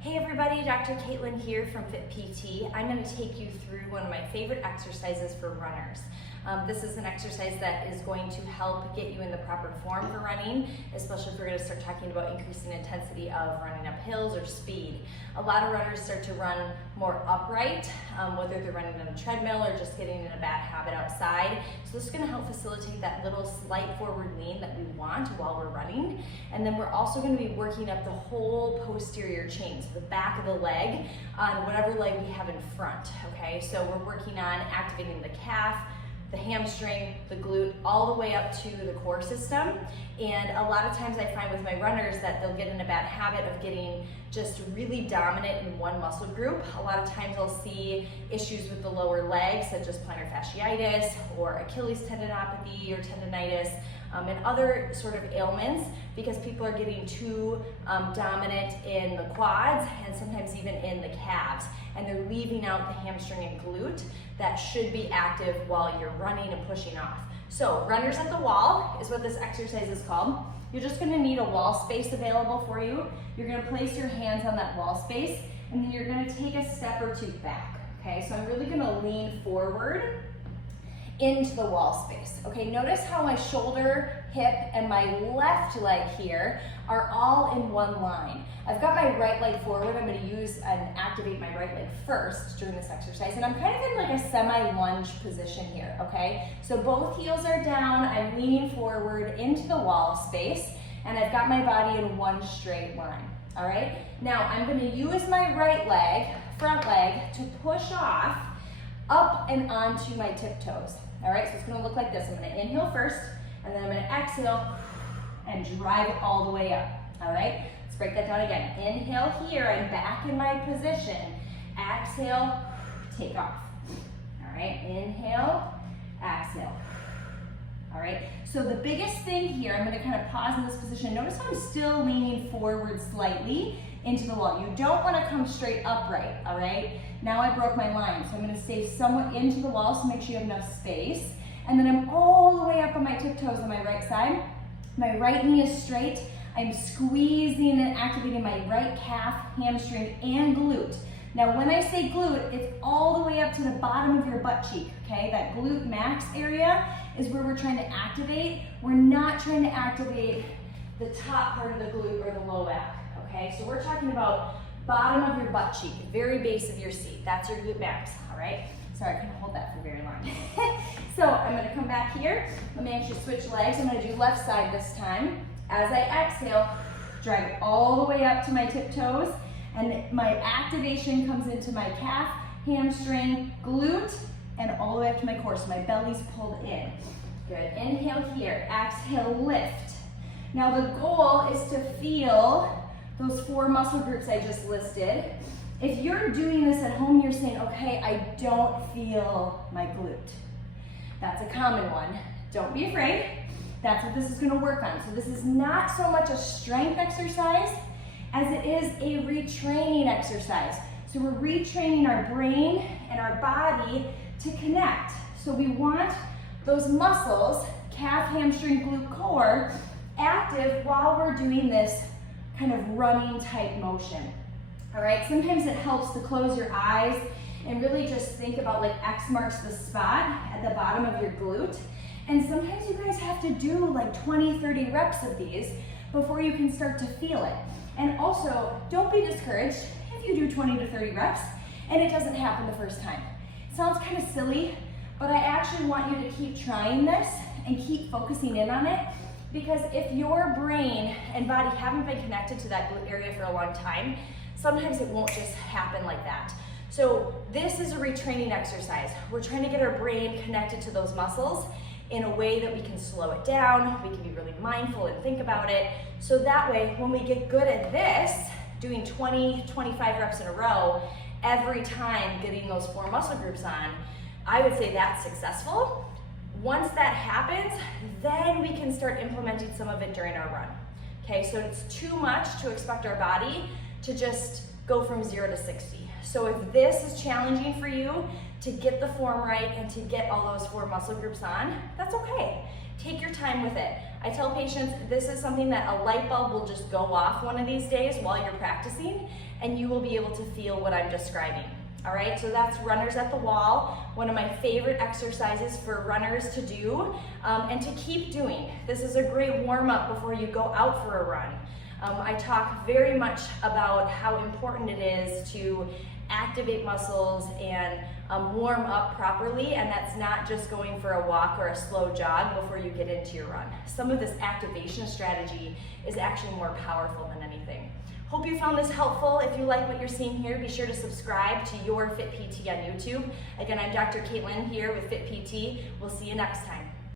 Hey everybody, Dr. Kaitlin here from Fit PT. I'm going to take you through one of my favorite exercises for runners. This is an exercise that is going to help get you in the proper form for running, especially if we're going to start talking about increasing intensity of running up hills or speed. A lot of runners start to run more upright, whether they're running on a treadmill or just getting in a bad habit outside. So this is going to help facilitate that little slight forward lean that we want while we're running. And then we're also going to be working up the whole posterior chain, so the back of the leg on whatever leg we have in front, okay? So we're working on activating the calf, the hamstring, the glute, all the way up to the core system. And a lot of times I find with my runners that they'll get in a bad habit of getting just really dominant in one muscle group. A lot of times I'll see issues with the lower legs, such as plantar fasciitis or Achilles tendinopathy or tendinitis, and other sort of ailments because people are getting too dominant in the quads and sometimes even in the calves, and they're leaving out the hamstring and glute that should be active while you're running and pushing off. So runners at the wall is what this exercise is called. You're just going to need a wall space available for you. You're going to place your hands on that wall space and then you're going to take a step or two back. Okay, so I'm really going to lean forward into the wall space. Okay, notice how my shoulder, hip, and my left leg here are all in one line. I've got my right leg forward. I'm going to use and activate my right leg first during this exercise, and I'm kind of in like a semi-lunge position here, okay? So both heels are down, I'm leaning forward into the wall space, and I've got my body in one straight line, all right? Now, I'm going to use my right leg, front leg, to push off up and onto my tiptoes. All right, so it's gonna look like this. I'm gonna inhale first, and then I'm gonna exhale and drive it all the way up. All right, let's break that down again. Inhale here, I'm back in my position. Exhale, take off. All right, inhale, exhale. All right, so the biggest thing here, I'm gonna kind of pause in this position. Notice how I'm still leaning forward slightly into the wall. You don't wanna come straight upright, all right? Now I broke my line, so I'm gonna stay somewhat into the wall, so make sure you have enough space. And then I'm all the way up on my tiptoes on my right side. My right knee is straight. I'm squeezing and activating my right calf, hamstring, and glute. Now when I say glute, it's all the way up to the bottom of your butt cheek, okay? That glute max area is where we're trying to activate. We're not trying to activate the top part of the glute or the low back, okay? So we're talking about bottom of your butt cheek, very base of your seat. That's your glute max, all right? Sorry, I couldn't hold that for very long. So I'm gonna come back here. Let me actually switch legs. I'm gonna do left side this time. As I exhale, drag it all the way up to my tiptoes, and my activation comes into my calf, hamstring, glute, and all the way up to my core, so my belly's pulled in. Good, inhale here, exhale, lift. Now the goal is to feel those 4 muscle groups I just listed. If you're doing this at home, you're saying, okay, I don't feel my glute. That's a common one. Don't be afraid. That's what this is gonna work on. So this is not so much a strength exercise as it is a retraining exercise. So we're retraining our brain and our body to connect. So we want those muscles, calf, hamstring, glute, core, active while we're doing this kind of running type motion. All right, sometimes it helps to close your eyes and really just think about like X marks the spot at the bottom of your glute. And sometimes you guys have to do like 20, 30 reps of these before you can start to feel it. And also, don't be discouraged if you do 20 to 30 reps and it doesn't happen the first time. It sounds kind of silly, but I actually want you to keep trying this and keep focusing in on it. Because if your brain and body haven't been connected to that glute area for a long time, sometimes it won't just happen like that. So this is a retraining exercise. We're trying to get our brain connected to those muscles in a way that we can slow it down, we can be really mindful and think about it. So that way, when we get good at this, doing 20, 25 reps in a row, every time getting those 4 muscle groups on, I would say that's successful. Once that happens, then we can start implementing some of it during our run. Okay, so it's too much to expect our body to just go from 0 to 60. So if this is challenging for you to get the form right and to get all those 4 muscle groups on, that's okay. Take your time with it. I tell patients this is something that a light bulb will just go off one of these days while you're practicing, and you will be able to feel what I'm describing. All right, so that's runners at the wall, one of my favorite exercises for runners to do and to keep doing. This is a great warm-up before you go out for a run. I talk very much about how important it is to activate muscles and warm up properly, and that's not just going for a walk or a slow jog before you get into your run. Some of this activation strategy is actually more powerful than anything. Hope you found this helpful. If you like what you're seeing here, be sure to subscribe to Your Fit PT on YouTube. Again, I'm Dr. Kaitlin here with Fit PT. We'll see you next time.